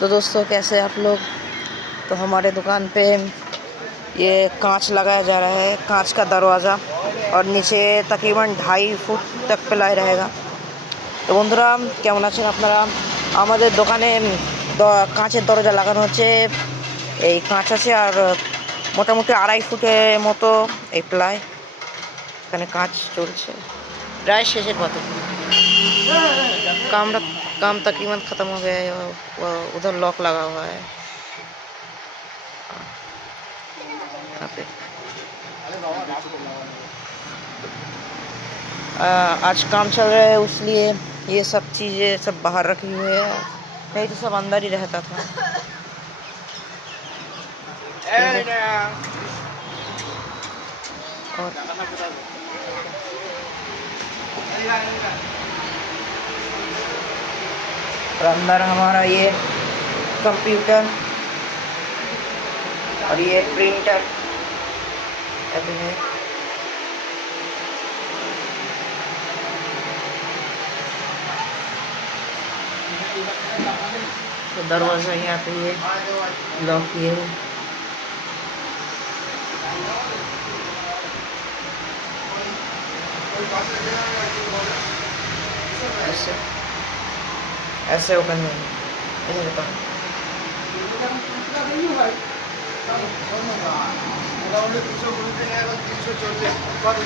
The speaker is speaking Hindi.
तो दोस्तों कैसे आप लोग। तो हमारे दुकान पे ये कांच लगाया जा रहा है, कांच का दरवाज़ा, और नीचे तकरीबन 2.5 फुट तक प्लाई रहेगा। তো বন্ধুরা কেমন আছেন আপনারা। আমাদের দোকানে কাঁচের দরজা লাগানো হচ্ছে। এই কাঁচ আছে আর মোটামুটি 2.5 ফুটের মতো এই প্লাই। এখানে কাজ চলছে, প্রায় শেষের পথে। काम तकरीबन ख़त्म हो गया है। उधर लॉक लगा हुआ है यहाँ पे। आज काम चल रहा है इसलिए ये सब चीज़ें सब बाहर रखी हुई है, नहीं तो सब अंदर ही रहता था। और अंदर हमारा ये कंप्यूटर और ये प्रिंटर अभी है। तो दरवाज़ा यहाँ पे ये लॉक किए है। ऐसे ऐसे ओपन नहीं